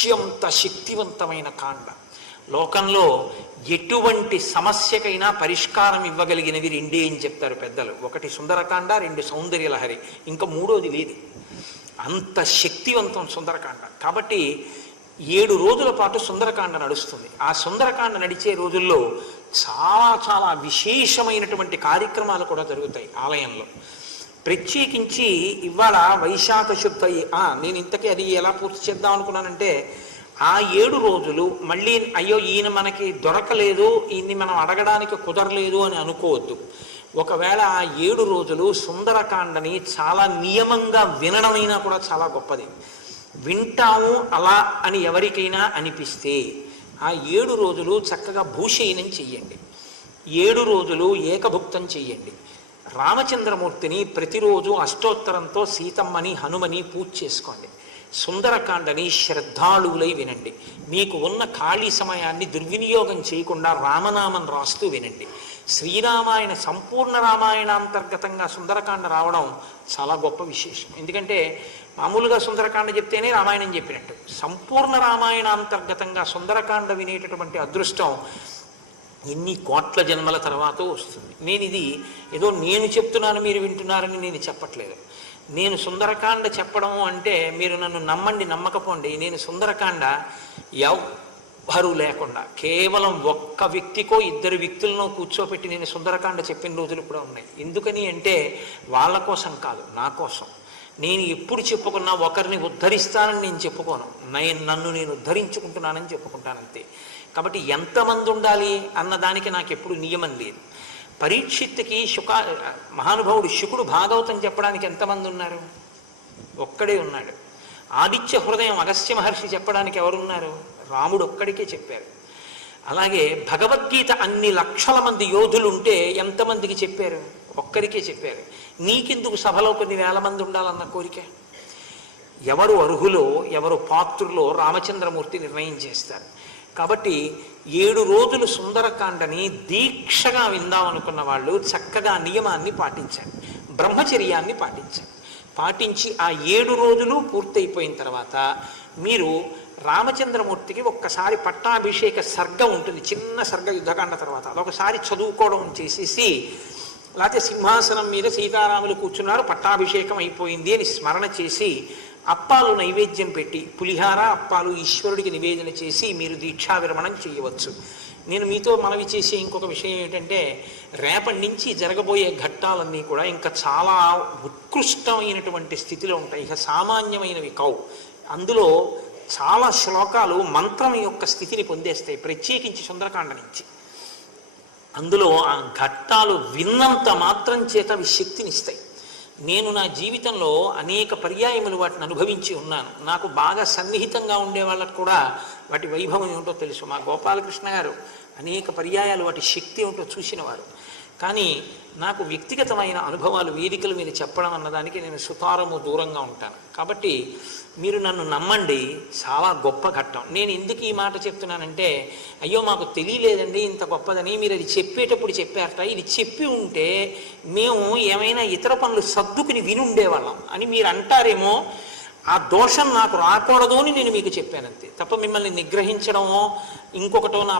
అత్యంత శక్తివంతమైన కాండ. లోకంలో ఎటువంటి సమస్యకైనా పరిష్కారం ఇవ్వగలిగినవి రెండే అని చెప్తారు పెద్దలు. ఒకటి సుందరకాండ, రెండు సౌందర్యలహరి, ఇంకా మూడోది లేదు. అంత శక్తివంతం సుందరకాండ. కాబట్టి 7 రోజుల పాటు సుందరకాండ నడుస్తుంది. ఆ సుందరకాండ నడిచే రోజుల్లో చాలా చాలా విశేషమైనటువంటి కార్యక్రమాలు కూడా జరుగుతాయి ఆలయంలో. ప్రత్యేకించి ఇవాళ వైశాఖ శుద్ధ, నేను ఇంతకీ అది ఎలా పూర్తి చేద్దాం అనుకున్నానంటే, ఆ 7 రోజులు మళ్ళీ అయ్యో ఈయన మనకి దొరకలేదు, ఈయన్ని మనం అడగడానికి కుదరలేదు అని అనుకోవద్దు. ఒకవేళ ఆ 7 రోజులు సుందరకాండని చాలా నియమంగా వినడమైనా కూడా చాలా గొప్పది. వింటాము అలా అని ఎవరికైనా అనిపిస్తే ఆ 7 రోజులు చక్కగా భూషయనం చెయ్యండి. 7 రోజులు ఏకభుక్తం చెయ్యండి. రామచంద్రమూర్తిని ప్రతిరోజు అష్టోత్తరంతో సీతమ్మని హనుమని పూజ చేసుకోండి. సుందరకాండని శ్రద్ధాళువులై వినండి. మీకు ఉన్న ఖాళీ సమయాన్ని దుర్వినియోగం చేయకుండా రామనామం రాస్తూ వినండి. శ్రీరామాయణ సంపూర్ణ రామాయణాంతర్గతంగా సుందరకాండ రావడం చాలా గొప్ప విశేషం. ఎందుకంటే మామూలుగా సుందరకాండ చెప్తేనే రామాయణం చెప్పినట్టు, సంపూర్ణ రామాయణాంతర్గతంగా సుందరకాండ వినేటటువంటి అదృష్టం ఎన్ని కోట్ల జన్మల తర్వాత వస్తుంది. ఇది ఏదో నేను చెప్తున్నాను మీరు వింటున్నారని నేను చెప్పట్లేదు. నేను సుందరకాండ చెప్పడం అంటే మీరు నన్ను నమ్మండి నమ్మకపోండి, నేను సుందరకాండ ఎవ్వరూ లేకుండా కేవలం ఒక్క వ్యక్తికో 2 వ్యక్తులను కూర్చోపెట్టి నేను సుందరకాండ చెప్పిన రోజులు కూడా ఉన్నాయి. ఎందుకని అంటే వాళ్ళ కోసం కాదు, నా కోసం. నేను ఎప్పుడు చెప్పుకున్నా ఒకరిని ఉద్ధరిస్తానని నేను చెప్పుకోను, నన్ను నేను ఉద్ధరించుకుంటున్నానని చెప్పుకుంటానంతే. కాబట్టి ఎంతమంది ఉండాలి అన్నదానికి నాకు ఎప్పుడు నియమం లేదు. పరీక్షిత్తుకి మహానుభావుడు శుకుడు భాగవతం చెప్పడానికి ఎంతమంది ఉన్నారు? ఒక్కడే ఉన్నాడు. ఆదిత్య హృదయం అగస్త్య మహర్షి చెప్పడానికి ఎవరున్నారు? రాముడు ఒక్కడికే చెప్పారు. అలాగే భగవద్గీత అన్ని లక్షల మంది యోధులు ఉంటే ఎంతమందికి చెప్పారు? ఒక్కరికే చెప్పారు. నీకెందుకు సభలో కొన్ని వేల మంది ఉండాలన్న కోరిక? ఎవరు అర్హులో ఎవరు పాత్రులో రామచంద్రమూర్తి నిర్ణయం చేస్తారు. కాబట్టి 7 రోజులు సుందరకాండని దీక్షగా విందామనుకున్న వాళ్ళు చక్కగా నియమాన్ని పాటించండి, బ్రహ్మచర్యాన్ని పాటించండి. పాటించి ఆ 7 రోజులు పూర్తయిపోయిన తర్వాత మీరు రామచంద్రమూర్తికి ఒక్కసారి పట్టాభిషేక సర్గ ఉంటుంది, చిన్న సర్గ యుద్ధకాండ తర్వాత, అదొకసారి చదువుకోవడం చేసేసి, లేకపోతే సింహాసనం మీద సీతారాములు కూర్చున్నారు పట్టాభిషేకం అయిపోయింది అని స్మరణ చేసి అప్పాలు నైవేద్యం పెట్టి పులిహార అప్పాలు ఈశ్వరుడికి నివేదన చేసి మీరు దీక్షా విరమణం చేయవచ్చు. నేను మీతో మనవి చేసే ఇంకొక విషయం ఏమిటంటే, రేపటి నుంచి జరగబోయే ఘట్టాలన్నీ కూడా ఇంకా చాలా ఉత్కృష్టమైనటువంటి స్థితిలో ఉంటాయి, ఇక సామాన్యమైనవి కావు. అందులో చాలా శ్లోకాలు మంత్రం యొక్క స్థితిని పొందేస్తాయి, ప్రత్యేకించి సుందరకాండ నుంచి. అందులో ఆ ఘట్టాలు విన్నంత మాత్రం చేత అవి శక్తినిస్తాయి. నేను నా జీవితంలో అనేక పర్యాయములు వాటిని అనుభవించి ఉన్నాను. నాకు బాగా సన్నిహితంగా ఉండే వాళ్ళకు కూడా వాటి వైభవం ఏమిటో తెలుసు. మా గోపాలకృష్ణ గారు అనేక పర్యాయాలు వాటి శక్తి ఏమిటో చూసినవారు. కానీ నాకు వ్యక్తిగతమైన అనుభవాలు వేదికల మీద చెప్పడం అన్నదానికి నేను సుతారము దూరంగా ఉంటాను. కాబట్టి మీరు నన్ను నమ్మండి, చాలా గొప్ప ఘట్టం. నేను ఎందుకు ఈ మాట చెప్తున్నానంటే, అయ్యో మాకు తెలియలేదండి ఇంత గొప్పదని, మీరు అది చెప్పేటప్పుడు చెప్పారట, ఇది చెప్పి ఉంటే మేము ఏమైనా ఇతర పనులు సర్దుకుని విని ఉండేవాళ్ళం అని మీరు అంటారేమో. ఆ దోషం నాకు రాకూడదు అని నేను మీకు చెప్పానంతే తప్ప మిమ్మల్ని నిగ్రహించడమో ఇంకొకటో నా